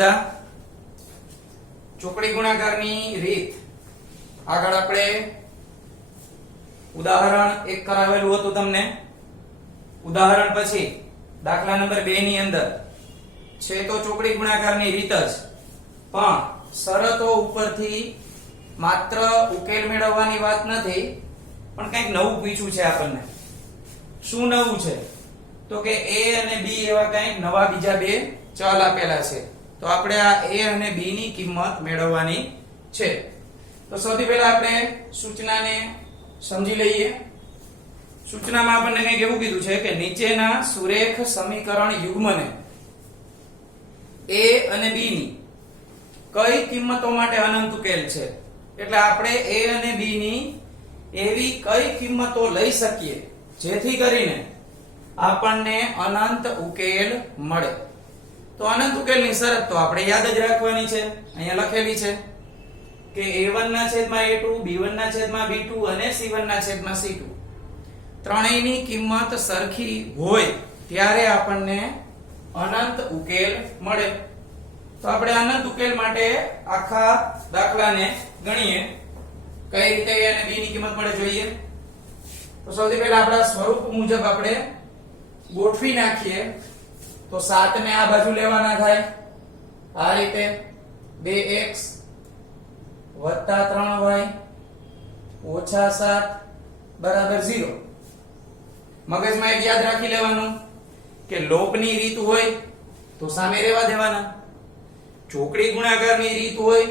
બધા? ચોકડી ગુણાકારની રીત આગળ આપણે ઉદાહરણ 1 કરાવેલું હતું તમને. ઉદાહરણ પછી દાખલા નંબર 2 ની અંદર છે તો ચોકડી ગુણાકારની રીત જ, પણ શરતો ઉપરથી માત્ર ઉકેલ મેળવવાની વાત નથી, પણ કંઈક નવું પૂછ્યું છે આપણને. શું નવું છે? તો કે a અને b એવા કંઈક નવા બીજા બે ચલ આપેલા છે. તો આપણે આ a અને b ની કિંમત મેળવવાની છે. તો સૌથી પહેલા આપણે સૂચનાને સમજી લઈએ. સૂચનામાં આપણને કંઈક એવું કીધું છે કે નીચેના સુરેખ સમીકરણ યુગ્મને a અને b ની કઈ કિંમતો માટે અનંત ઉકેલ છે. એટલે આપણે a અને b ની એવી કઈ કિંમતો લઈ શકીએ જેથી કરીને આપણને અનંત ઉકેલ મળે. તો અનંત ઉકેલની શરત તો આપણે યાદ જ રાખવાની છે. અહીંયા લખેલી છે કે a1 ના છેદમાં a2, b1 ના છેદમાં b2 અને c1 ના છેદમાં c2 ત્રણેયની કિંમત સરખી હોય ત્યારે આપણને અનંત ઉકેલ મળે. તો આપણે અનંત ઉકેલ માટે આખા દાખલાને ગણીએ. કઈ રીતે a અને b ની કિંમત મળે જોઈએ. તો સૌથી પહેલા આપણા સ્વરૂપ મુજબ આપણે ગોઠવી નાખીએ. તો 7 ને આ બાજુ લેવાના થાય. આ રીતે 2x + 3y - 7 બરાબર 0. મગજમાં એક યાદ રાખી લેવાનું કે લોપની રીત હોય તો સામે રહેવા દેવાના. ચોકડી ગુણાકારની રીત હોય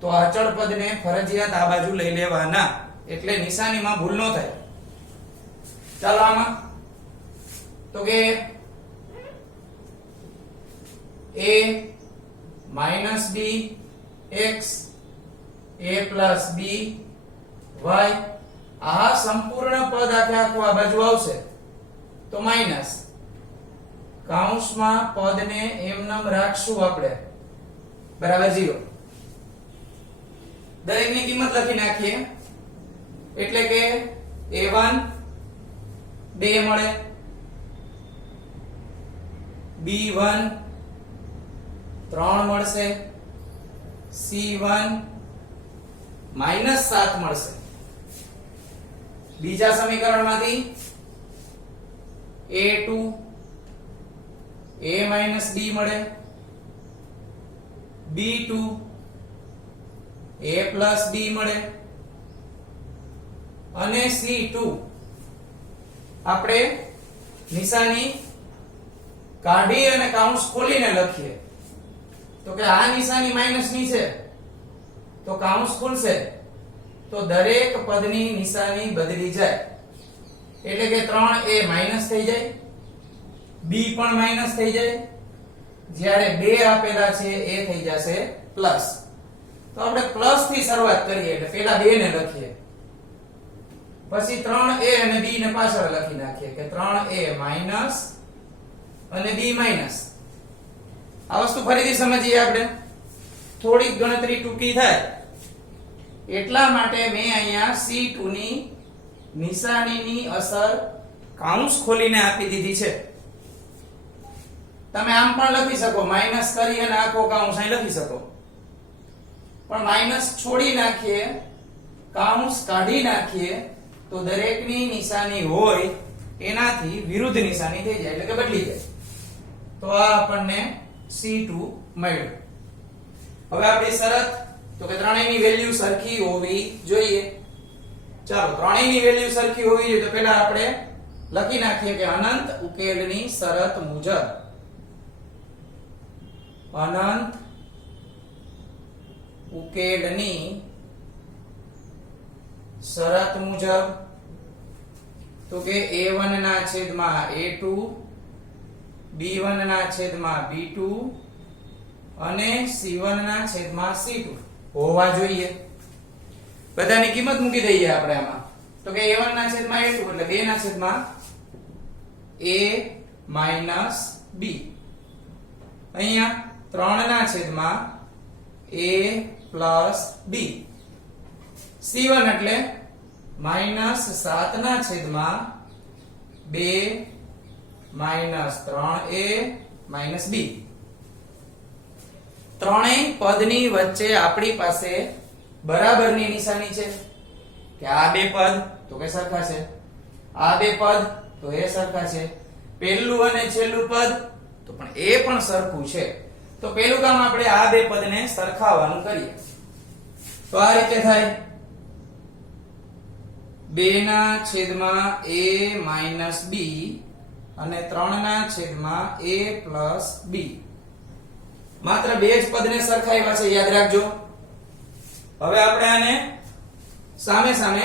તો અચળ પદને ફરજિયાત આ બાજુ લઈ લેવાના, એટલે નિશાનીમાં ભૂલ ન થાય. ચાલો આમાં તો કે a - b x a + b y આ સંપૂર્ણ પદ આખું આ બાજુ આવશે તો માઈનસ કૌંસમાં પદને એમનેમ રાખશું આપણે બરાબર 0. દરેકની કિંમત લખી નાખીએ. એટલે કે a1 2 મળે, b1 3 મળશે, c1 -7 મળશે. બીજા સમીકરણમાંથી a2 a - b મળે, b2 a + b મળે અને c2 આપણે નિશાની કાઢી અને કૌંસ ખોલીને લખીએ. તો કે આ નિશાની માઈનસ ની છે તો કૌંસ ખુલશે તો દરેક પદની નિશાની બદલી જાય. એટલે કે 3a માઈનસ થઈ જાય, b પણ માઈનસ થઈ જાય, જ્યારે 2 આપેલા છે એ થઈ જશે પ્લસ. તો આપણે પ્લસ થી શરૂઆત કરીએ. એટલે પહેલા 2 ને લખીએ, પછી 3a અને b ને પાછળ લખી નાખીએ કે 3a માઈનસ અને b માઈનસ. આ વસ્તુ ફરીથી સમજીએ આપણે. થોડીક ગણતરી ટૂંકી થાય એટલા માટે મેં અહીંયા c2 ની નિશાનીની અસર કૌંસ ખોલીને આપી દીધી છે. તમે આમ પણ લખી શકો, માઈનસ કરી અને આખો કૌંસ અહીં લખી શકો, પણ માઈનસ છોડી નાખીએ, કૌંસ કાઢી નાખીએ તો દરેકની નિશાની હોય એનાથી વિરુદ્ધ નિશાની થઈ જાય, એટલે કે બદલી જાય. તો આ આપણને c2 મળ્યું. હવે આપણી શરત તો કે ત્રણેયની વેલ્યુ સરખી હોવી જોઈએ. ચાલો ત્રણેયની વેલ્યુ સરખી હોવી જોઈએ તો પહેલા આપણે લખી નાખીએ કે અનંત ઉકેલની શરત મુજબ, અનંત ઉકેલની શરત મુજબ તો કે a1 ના છેદમાં a2, b1 ના છેદમાં b2 અને c1 ના છેદમાં c2 હોવા જોઈએ. બધાની કિંમત મૂકી દઈએ આપણે આમાં. તો કે a1 ના છેદમાં a2 એટલે 2 ના છેદમાં a - b, અહીંયા 3 ના છેદમાં a + b, c1 એટલે -7 ના છેદમાં 2 - 3a - b. ત્રણેય પદની વચ્ચે આપણી પાસે બરાબરની નિશાની છે કે આ બે પદ તો કે સરખા છે, આ બે પદ તો એ સરખા છે, પહેલું અને છેલ્લું પદ તો પણ એ પણ સરખું છે. તો પહેલું કામ આપણે આ બે પદને સરખાવવાનું કરીએ. તો આ રીતે થાય 2/a - b અને 3/a + b. માત્ર બે જ પદને સરખાવ્યા છે, યાદ રાખજો. હવે આપણે આને સામે સામે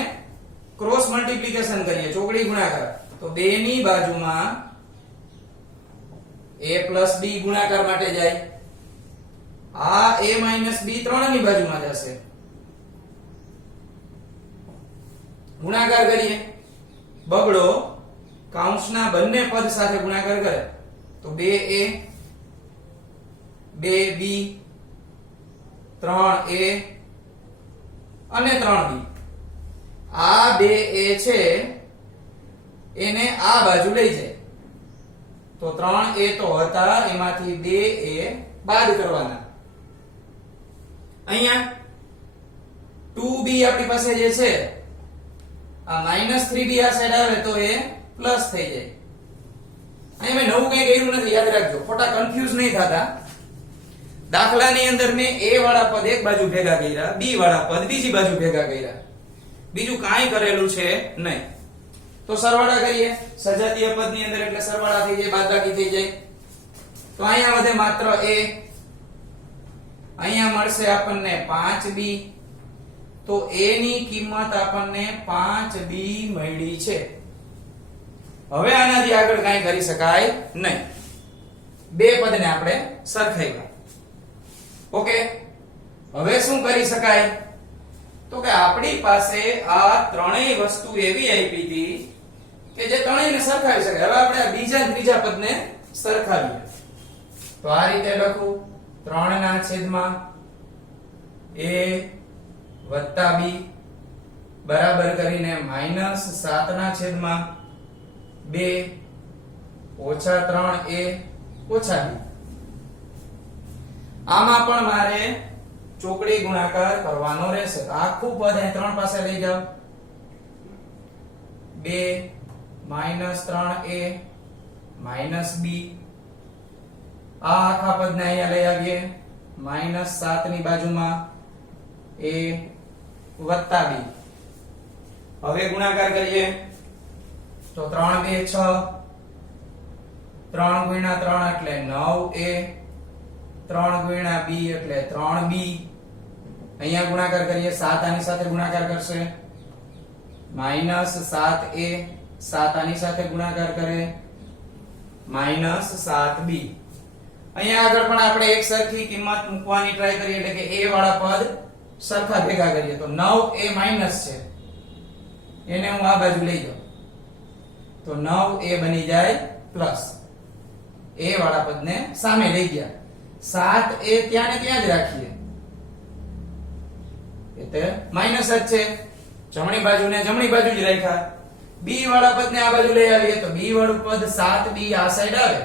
ક્રોસ મલ્ટીપ્લિકેશન કરીએ, ચોકડી ગુણાકાર. તો 2 ની બાજુમાં a + b ગુણાકાર માટે જાય, આ a - b 3 ની બાજુમાં જશે, ગુણાકાર કરીએ. બગડો કૌંસના બંને પદ સાથે ગુણાકાર કરે તો 2a 2b 3a અને 3b. આ 2a છે એને આ બાજુ લઈ જાય તો 3a તો હતા, એમાંથી 2a બાદ કરવાના. અહીંયા 2b આપણી પાસે જે છે, આ -3b આ સાઈડ આવે તો એ પ્લસ થઈ જાય. અહીં મેં નવું કંઈ કર્યું નથી, યાદ રાખજો, ખોટા કન્ફ્યુઝ નહીં થતા. દાખલાની અંદર મેં a વાળા પદ એક બાજુ ભેગા કર્યા, b વાળા પદ બીજી બાજુ ભેગા કર્યા, બીજું કાંઈ કરેલું છે નહીં. તો સરવાળા કરીએ, સજાતીય પદની અંદર એટલે સરવાળા થઈ જાય, બાદબાકી થઈ જાય. તો અહીંયા વધે માત્ર a, અહીંયા મળશે આપણને 5b. તો a ની કિંમત આપણને 5b મળી છે. હવે આનાથી આગળ કાંઈ કરી શકાય નહીં, બે પદને આપણે સરખાવ્યા. ઓકે, હવે શું કરી શકાય? તો કે આપણી પાસે આ ત્રણેય વસ્તુ એવી આપી હતી કે જે ત્રણેયને સરખાવી શકાય. હવે આપણે આ બીજા અને ત્રીજા પદને સરખાવીએ. તો આ રીતે લખું, 3/a + b બરાબર કરીને -7/2 -3a - b. આમાં પણ મારે ચોકડી ગુણાકાર કરવાનો રહેશે. તો આખું પદ અહીં 3 પાસે લઈ જાઓ, 2 -3a - b. આ આખા પદને અહીંયા લઈ આવીએ, -7 ની બાજુમાં a + b. હવે ગુણાકાર કરીએ તો 3 2 6, 3 × 3 એટલે 9a, 3 × b એટલે 3b. અહીંયા ગુણાકાર કરીએ, 7 આની સાથે ગુણાકાર કરશે, -7a, 7 આની સાથે ગુણાકાર કરે, -7b. અહીંયા આગળ પણ આપણે એક સરખી કિંમત મૂકવાની ટ્રાય કરીએ, એટલે કે a વાળા પદ સરખા ભેગા કરીએ. તો 9a માઈનસ છે, એને હું આ બાજુ લઈ જાઉં તો 9a બની જાય પ્લસ. a વાળા પદને સામે લઈ ગયા, 7a ત્યાં ને ત્યાં જ રાખીએ, એટલે માઈનસ જ છે, જમણી બાજુને જમણી બાજુ જ રાખ્યા. b વાળા પદને આ બાજુ લઈ આવીએ તો b વાળું પદ 7b આ સાઈડ આવે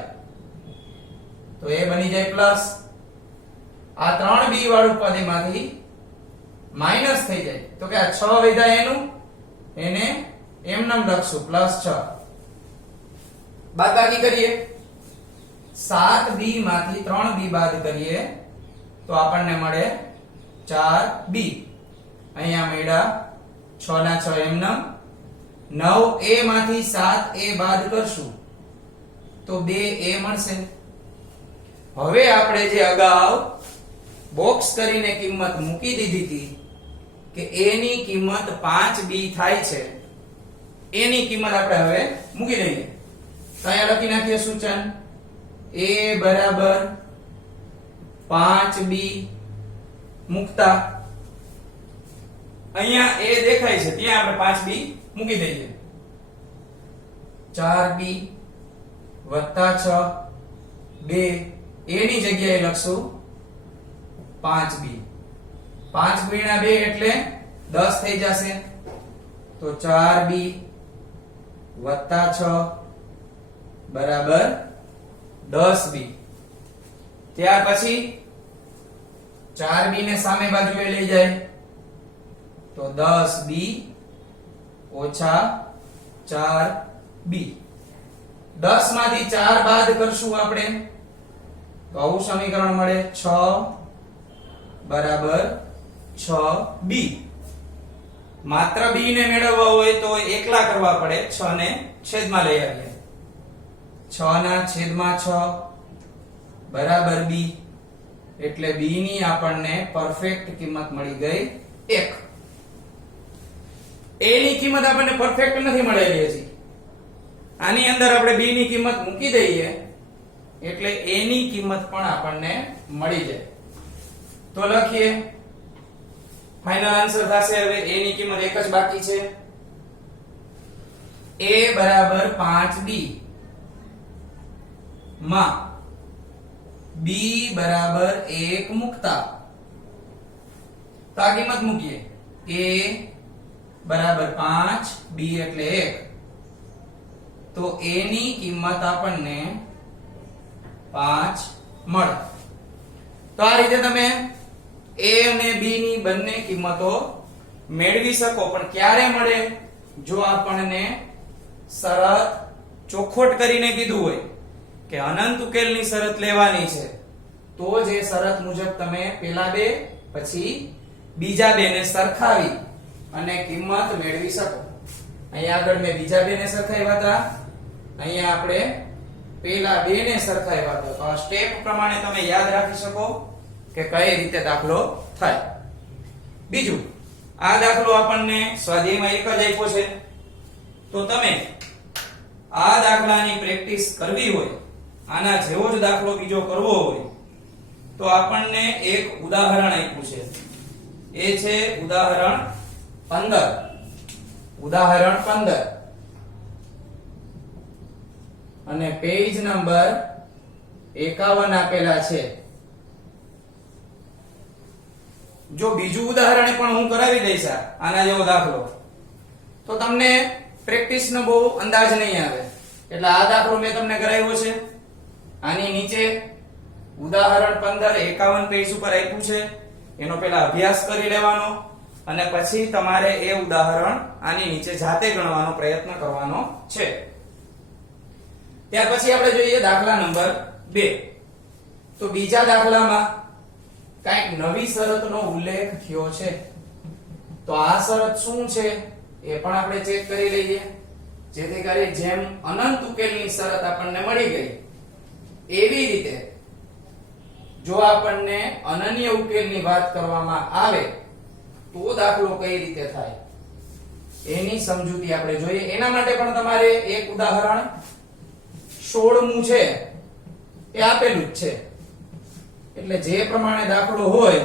તો એ બની જાય પ્લસ. આ 3b વાળું પદ એમાંથી માઈનસ થઈ જાય તો કે આ 6 વધ્યા એનું, એને એમનામ લખશું +6. બાદબાકી કરીએ, 7b માંથી 3b બાદ કરીએ તો આપણને મળે 4b. અહીંયા મળ્યા 6 ના 6 એમનામ. 9a માંથી 7a બાદ કરશું તો 2a મળશે. હવે આપણે જે અગાઉ બોક્સ કરીને કિંમત મૂકી દીધી હતી કે a ની કિંમત 5b થાય છે, એની કિંમત આપણે હવે મૂકી દઈએ. તો અહીંયા લખી નાખીએ સૂચન, a બરાબર 5b મૂકતા અહીંયા a દેખાય છે ત્યાં આપણે 5b મૂકી દઈએ. 4b + 6 2 a ની જગ્યાએ લખશું 5b. 5 × 2 એટલે 10 થઈ જશે. તો 4b + 6 બરાબર 10b. ત્યાર પછી 4b ને સામે બાજુએ લઈ જાય તો 10b ઓછા 4b. 10 માંથી 4 બાદ કરશું આપણે તો આવું સમીકરણ મળે 6 બરાબર 6b. માત્ર b ને મેળવવા હોય તો એકલા કરવા પડે, 6 ને છેદમાં લઈ આવીએ. 6 ના છેદમાં 6 બરાબર b, એટલે b ની આપણને પરફેક્ટ કિંમત મળી ગઈ 1. a ની કિંમત આપણને પરફેક્ટ નથી મળેલી હજી. આની અંદર આપણે b ની કિંમત મૂકી દઈએ એટલે a ની કિંમત પણ આપણને મળી જાય. તો લખીએ, ફાઇનલ આન્સર થશે હવે a ની કિંમત એક જ બાકી છે. a બરાબર 5b માં b બરાબર 1 મૂકતા તો આ કિંમત મૂકીએ. a બરાબર 5 b એટલે 1 તો a ની કિંમત આપણને 5 મળે. તો આ રીતે તમે a અને b ની બંને કિંમતો મેળવી શકો. પણ ક્યારે મળે? જો આપણને શરત ચોખવટ કરીને કીધું હોય કે અનંત ઉકેલની શરત લેવાની છે તો જ એ શરત મુજબ તમે પેલા બે પછી બીજા બે ને સરખાવી અને કિંમત મેળવી શકો. અહીંયા આગળ મેં બીજા બે ને સરખાવ્યા હતા, અહીંયા આપણે પેલા બે ને સરખાવ્યા હતા. તો આ સ્ટેપ પ્રમાણે તમે યાદ રાખી શકો કે કઈ રીતે દાખલો થાય. બીજું, આ દાખલો આપણને સ્વાધ્યાયમાં એક જ આપ્યો છે, તો તમે આ દાખલાની પ્રેક્ટિસ કરવી હોય, આના જેવો જ દાખલો બીજો કરવો હોય તો આપણને એક ઉદાહરણ આપ્યું છે. એ છે ઉદાહરણ 15. ઉદાહરણ 15 અને પેજ નંબર 51 આપેલા છે. જો બીજું ઉદાહરણ પણ હું કરાવી દઈશ આના જેવો દાખલો તો તમને પ્રેક્ટિસનો બહુ અંદાજ નહીં આવે. એટલે આ દાખલો મેં તમને કરાવ્યો છે. આની નીચે ઉદાહરણ 15 51 પેજ ઉપર આપ્યું છે, એનો પહેલા અભ્યાસ કરી લેવાનો અને પછી તમારે એ ઉદાહરણ આની નીચે જાતે ગણવાનો પ્રયત્ન કરવાનો છે. ત્યાર પછી આપણે જોઈએ દાખલા નંબર 2. તો બીજા દાખલામાં કંઈક નવી શરતનો ઉલ્લેખ થયો છે. તો આ શરત શું છે એ પણ આપણે ચેક કરી લઈએ, જેથી કરી જેમ અનંત ઉકેલની શરત આપણને મળી ગઈ એવી રીતે જો આપણને અનન્ય ઉકેલની વાત કરવામાં આવે તો દાખલો કઈ રીતે થાય એની સમજૂતી આપણે જોઈએ. એના માટે પણ તમારે એક ઉદાહરણ 16મું છે એ આપેલું જ છે. એટલે જે પ્રમાણે દાખલો હોય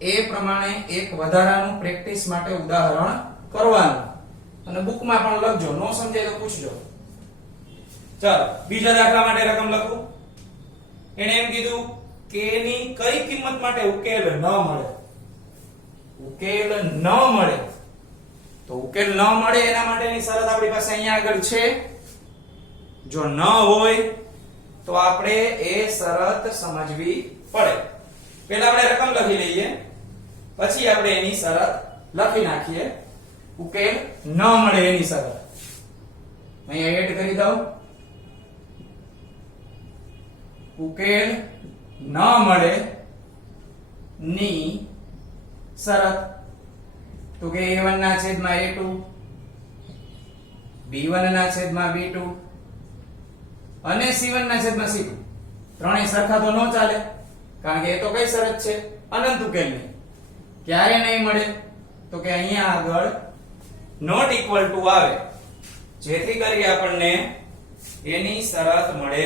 એ પ્રમાણે એક વધારાનું પ્રેક્ટિસ માટે ઉદાહરણ કરવાનું અને બુકમાં પણ લખજો, નો સમજાય તો પૂછજો. ચાલો બીજા દાખલા માટે રકમ લખું. એને એમ કીધું કે ની કઈ કિંમત માટે ઉકેલ ન મળે. ઉકેલ ન મળે તો ઉકેલ ન મળે એના માટેની શરત આપણી પાસે અહીંયા આગળ છે. જો ન હોય તો આપણે એ શરત સમજવી પડે. પહેલા આપણે રકમ લખી લઈએ, પછી આપણે એની શરત લખી નાખીએ. ઉકેલ ન મળે એની શરત અહીંયા એડ કરી દઉં. ઉકેલ ન મળે ની શરત તો કે a1 ના છેદમાં a2 b1 ના છેદમાં b2 અને c1 ના છેદમાં c2 ત્રણેય સરખા તો ન ચાલે, કારણ કે એ તો કઈ શરત છે? અનંત ઉકેલની. ક્યારે નહીં મળે? તો કે અહીંયા આગળ નોટ ઇક્વલ ટુ આવે, જેથી કરી આપણને એની શરત મળે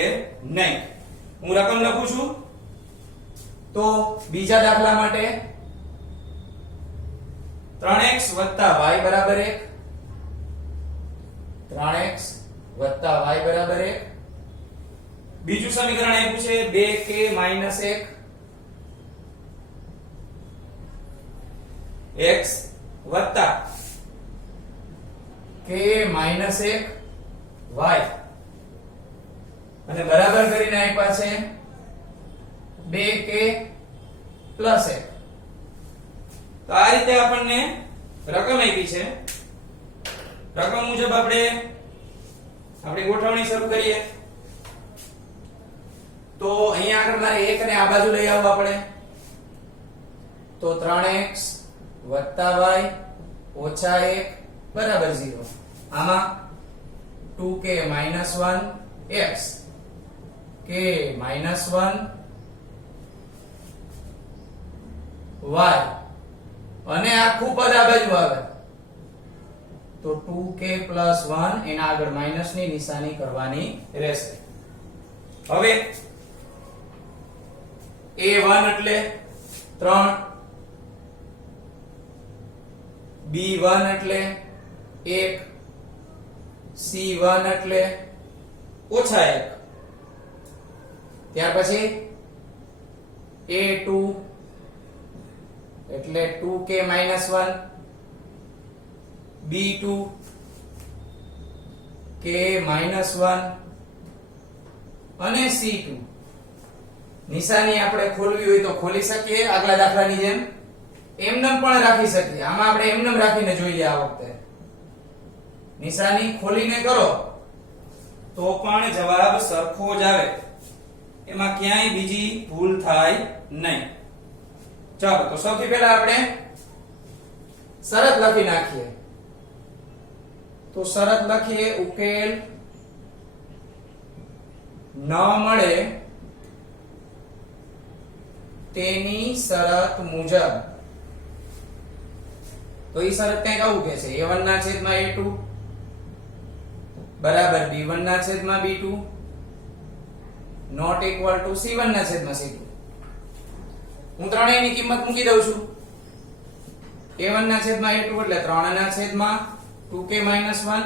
નહીં. હું રકમ લખું છું. તો બીજા દાખલા માટે 3x y બરાબર 1, 3x y બરાબર 1. બીજું સમીકરણ આપ્યું છે 2k - 1 x વત્તા k - 1 y અને બરાબર કરીને આપ્યા છે 2k પ્લસ 1. તો આ રીતે આપણને રકમ આપી છે. રકમ મુજબ આપણે આપણી ગોઠવણી શરૂ કરીએ. તો અહીંયા આગળ મારે 1 ને આ બાજુ લઈ આવવા પડે. તો 3x y ઓછા 1 બરાબર 0. આમાં 2k - 1 x k - 1 y અને આખું પદ આ બાજુ આવે તો 2k + 1 એના આગળ માઈનસ ની નિશાની કરવાની રહેશે. હવે a1 એટલે 3, b1 એટલે 1, c1 એટલે ઓછા 1. ત્યાર પછી a2 એટલે 2k - 1, b2 k - 1 અને c2. નિશાની આપણે ખોલવી હોય તો ખોલી શકીએ આગલા દાખલાની જેમ, એમનેમ પણ રાખી શકીએ. આમાં આપણે એમનેમ રાખીને જોઈ લઈએ. આ વખતે નિશાની ખોલીને કરો તો પણ જવાબ સરખો જ આવે, એમાં ક્યાંય બીજી ભૂલ થાય નહીં. ચાલો તો સૌથી પહેલા આપણે શરત લખી નાખીએ. તો શરત લખીએ, ઉકેલ ન મળે તેની શરત મુજબ. તો ઈ શરત કંઈક આવું કહે છે, a1 ના છેદમાં a2 બરાબર b1 ના છેદમાં b2 not equal two c1 ના છેદમાં c2. હું ત્રણેયની કિંમત મૂકી દઉં છું. a1 ના છેદમાં a2 એટલે 3 ના છેદમાં 2k - 1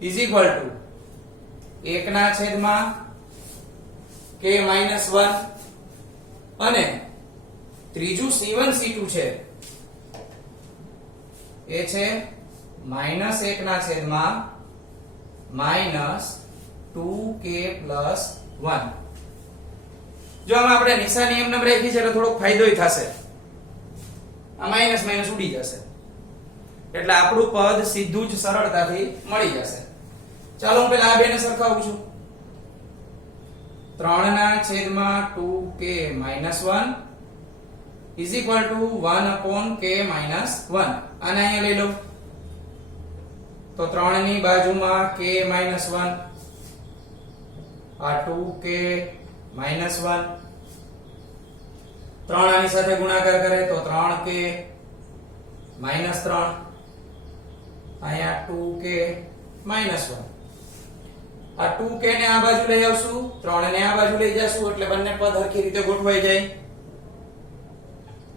ઇઝ ઇક્વલ ટુ 1 ના છેદમાં k - 1 અને ત્રીજું c1 c2 છે એ છે -1 ના છેદમાં -2k + 1. જો આમાં આપણે નિશાની એમને રાખી છે એટલે થોડોક ફાયદોય થશે. આ માઈનસ માઈનસ ઉડી જશે એટલે આપણું પદ સીધું જ સરળતાથી મળી જશે. ચાલો હું પહેલા આ બેને સરખાવું છું. 3 ના છેદમાં 2k - 1 is equal to 1/k - 1. આને અહીંયા લઈ લો તો 3 ની બાજુમાં k - 1, આ 2k - 1, 3 આની સાથે ગુણાકાર કરે તો 3k - 3, અહીંયા 2k - 1. આ 2k ને આ બાજુ લઈ આવશું, 3 ને આ બાજુ લઈ જશું એટલે બંને પદ હરખી રીતે ગોઠવાઈ જાય.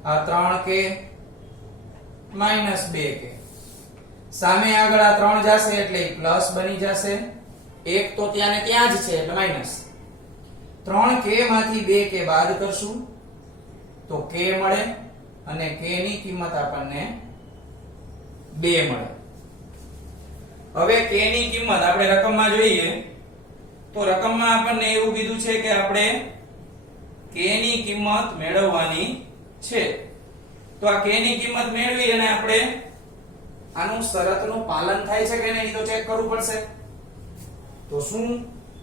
આ 3k - 2k સામે આગળ આ 3 જશે એટલે પ્લસ બની જશે. 1 તો ત્યાં ને ત્યાં જ છે એટલે માઈનસ. 3k માંથી 2k બાદ કરશું તો k મળે અને k ની કિંમત આપણને 2 મળે. હવે k ની કિંમત આપણે રકમમાં જોઈએ તો રકમમાં આપણને એવું કીધું છે કે આપણે k ની કિંમત મેળવવાની છે. તો આ k ની કિંમત મેળવી અને આપણે આનું શરતનું પાલન થાય છે કે નહીં તો ચેક કરવું પડશે. તો શું?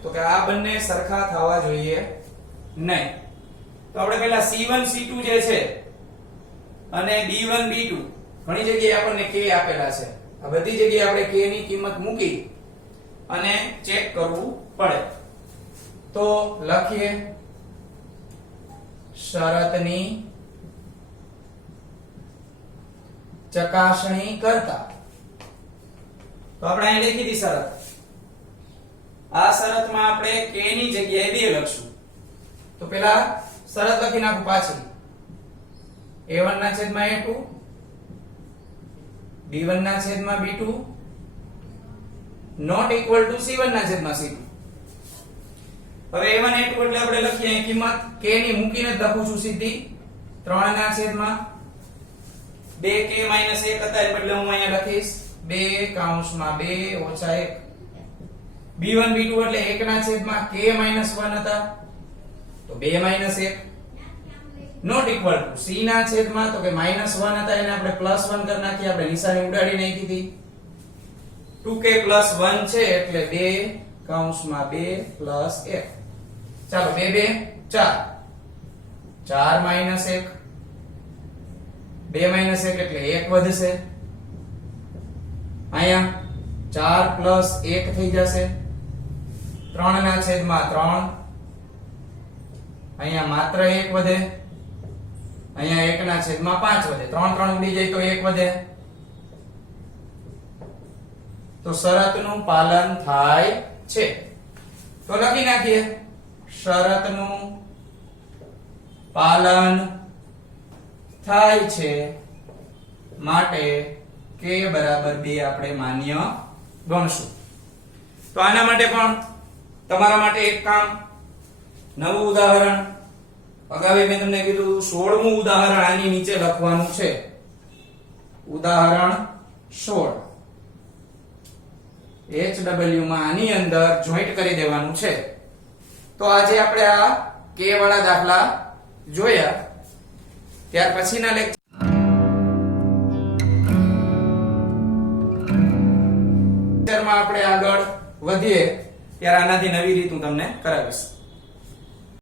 તો કે આ બંને સરખા થવા જોઈએ નહીં. તો આપણે પહેલા c1 c2 જે છે અને b1 b2 ઘણી જગ્યાએ આપણને k આપેલા છે. આ બધી જગ્યાએ આપણે k ની કિંમત મૂકી અને ચેક કરવું પડે. તો લખીએ શરતની ચકાસણી કરતા. તો આપણે અહીં લખી દી શરત. આ શરતમાં આપણે k ની જગ્યાએ 2 લખશું. તો પહેલા શરત લખી નાખું પાછી. a1 ના છેદમાં a2 b1 ના છેદમાં b2 not equal two c1 ના છેદમાં c2. હવે a1 a2 એટલે આપણે લખીએ અહીં કિંમત k ની મૂકીને જ લખું છું સીધી. 3 ના છેદમાં 2k - 1 હતા એટલે હું અહીંયા લખીશ 2 કૌંસમાં 2 ઓછા 1. b1 b2 એટલે 1 ના છેદમાં k - 1 હતા તો 2 minus 1 not equal to c ના છેદમાં તો કે -1 હતા એને આપણે +1 કરી નાખી, આપણે નિશાની ઉડાડી નાખી હતી. 2k + 1 છે એટલે 2 કૌંસમાં 2 + 1. ચાલો 2 2 4 4 માઇનસ 1 2 માઇનસ 1 એટલે 1 વધશે. અહીંયા 4 + 1 થઈ જશે. 3 ના છેદમાં 3. અહીંયા માત્ર 1 વધે. અહીંયા 1 ના છેદમાં 5 વધે. 3 3 ઉડી જાય તો 1 વધે. તો શરતનું પાલન થાય છે. તો લખી નાખીએ શરતનું પાલન થાય છે માટે k બરાબર 2 આપણે માન્ય ગણશું. તો આના માટે પણ તમારા માટે એક કામ, નવું ઉદાહરણ. અગાઉ મેં તમને કીધું 16મું ઉદાહરણ આની નીચે લખવાનું છે. ઉદાહરણ 16 HW માં આની અંદર જોઈન્ટ કરી દેવાનું છે. તો આજે આપણે આ k વાળા દાખલા જોયા. ત્યાર પછીના લેક્ચરમાં આપણે આગળ વધીએ ત્યારે આનાથી નવી રીત હું તમને કરાવીશ.